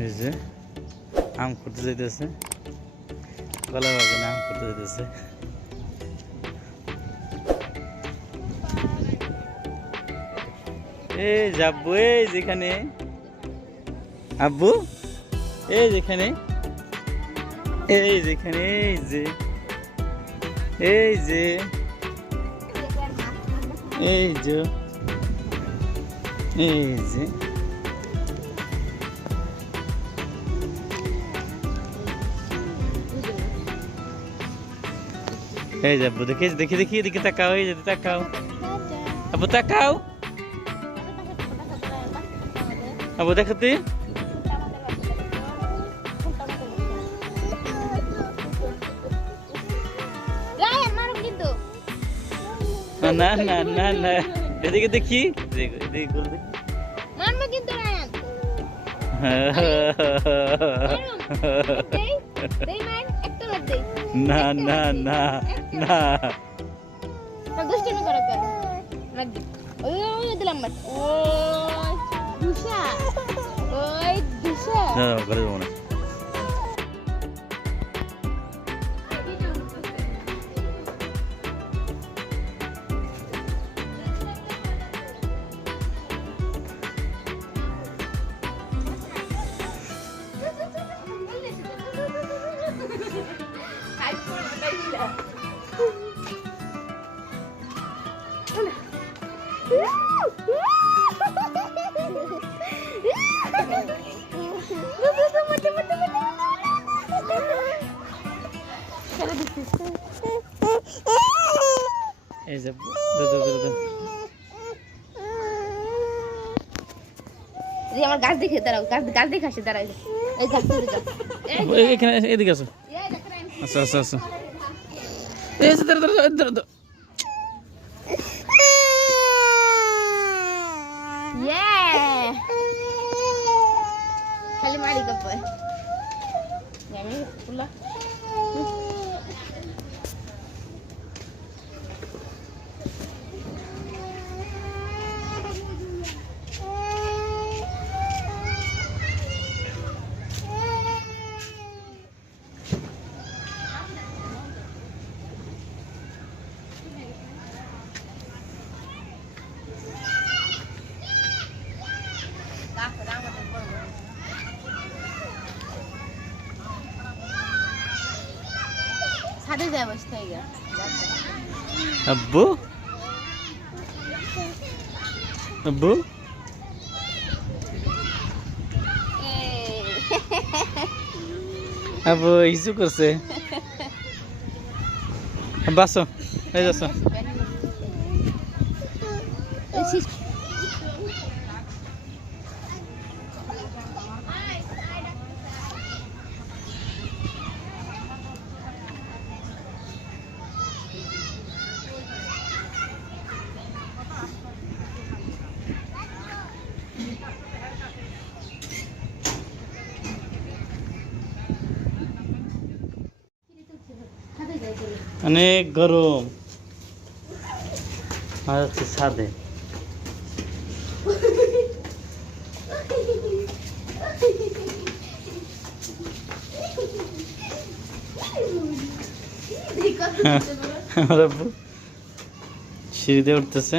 এই যে আম করতে যাইতেছে, গলা বাগানে আম করতে যাইতেছে। এই যাব্বু, এই যেখানে আব্বু, এই যেখানে, এই যেখানে, এই যে, এই যে, এই যে, এই যে, এই যে আব্বু, দেখি দেখি দেখি, এদিকে তাকাও, এই যে তাকাও আব্বু, তাকাও আব্বু, দেখো তুই। না না না না, এদিকে দেখি, এদিকে করবে না না না না, দুষ্টুমি করো কেন? ওই দিলাম ওই দুষা, ওই দুষা। না ঘরে যাবো না। এই যে আমার গাছ দেখে দাঁড়াও, গাছ দেখে আসে, দাঁড়াই এই গাছ ধরে যাও, এখানে এদিকে আসো। আচ্ছা আচ্ছা আচ্ছা, এই যে দাঁড়া দাঁড়া দাঁড়া, খালি মারি কাপড় আমি ফুলা ছাদে যায় বসতে হয়ে গেল। আব্বু আব্বু, আব্বু ইসু করছে, বাসো এই যাচ্ছ। অনেক গরম আর হচ্ছে ছাদে। আমার আব্বু সিঁড়ি দিয়ে উঠতেছে।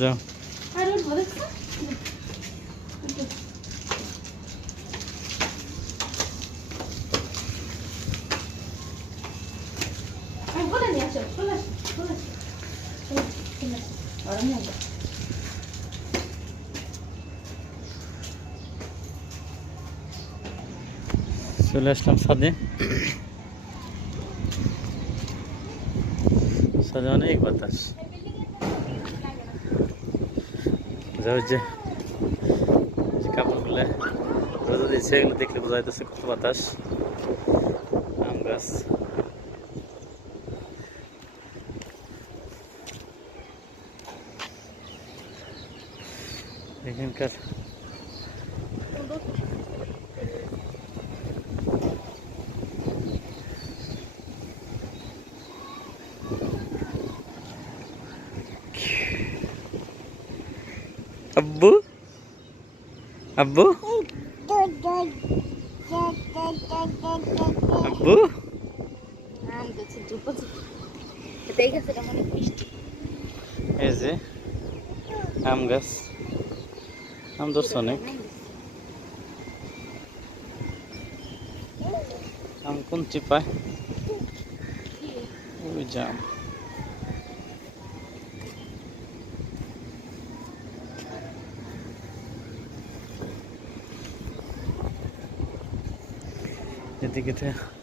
যাও চলে আসলাম ছাদে। ছাদে অনেক বাতাস, যাও যে কাপড়গুলো রোদে দিচ্ছে, এগুলো দেখলে বোঝা যাইতেছে কত বাতাস। আম গাছ, এখানকার আব্বু আব্বু আব্বু আম গাছে জুপো জুপো এই গাছটা অনেক মিষ্টি এই যে আম গাছ আম ধরছে অনেক আম কোন চিপায় ওই জাম এদিকে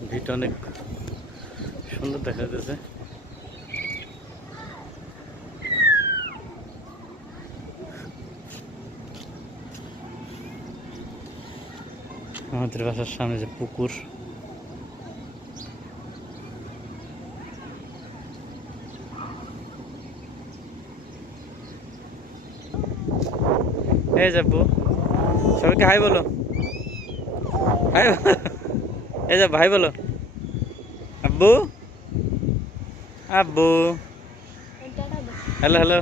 ভিটা অনেক সুন্দর দেখা যাচ্ছে আমাদের বাসার সামনে যে পুকুর এই যাবো সবাইকে হাই বলো হাই এই যা ভাই বলো আব্বু আব্বু হ্যালো হ্যালো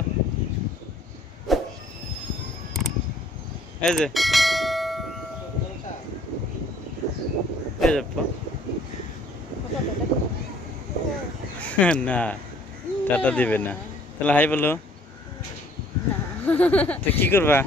এই যে এই যাবো না টাটা দিবে না তাহলে হাই বলো তো কি করবা